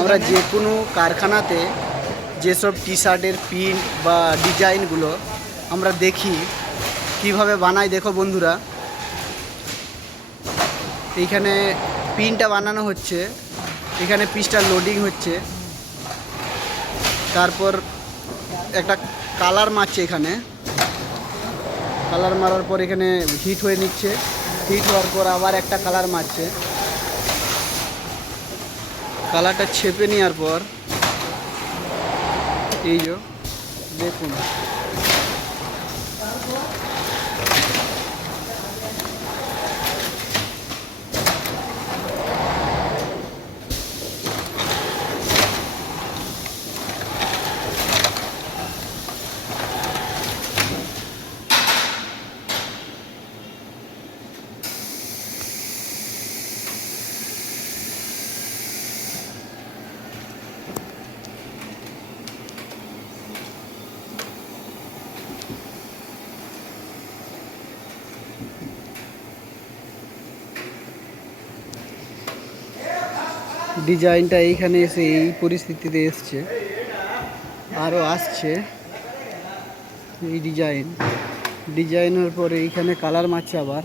আমরা যে কোনো কারখানাতে যেসব টি শার্টের প্রিন্ট বা ডিজাইনগুলো আমরা দেখি কিভাবে বানায়, দেখো বন্ধুরা, এইখানে প্রিন্টটা বানানো হচ্ছে, এখানে পিসটা লোডিং হচ্ছে, তারপর একটা কালার মারছে, এখানে কালার মারার পর এখানে হিট হয়ে নিচ্ছে, হিট হওয়ার পর আবার একটা কালার মারছে, কালারটা ছেপে নেওয়ার পর এই যে দেখুন ডিজাইনটা এইখানে এসে এই পরিস্থিতিতে এসছে, আরও আসছে এই ডিজাইনের পরে এইখানে কালার মারছে আবার।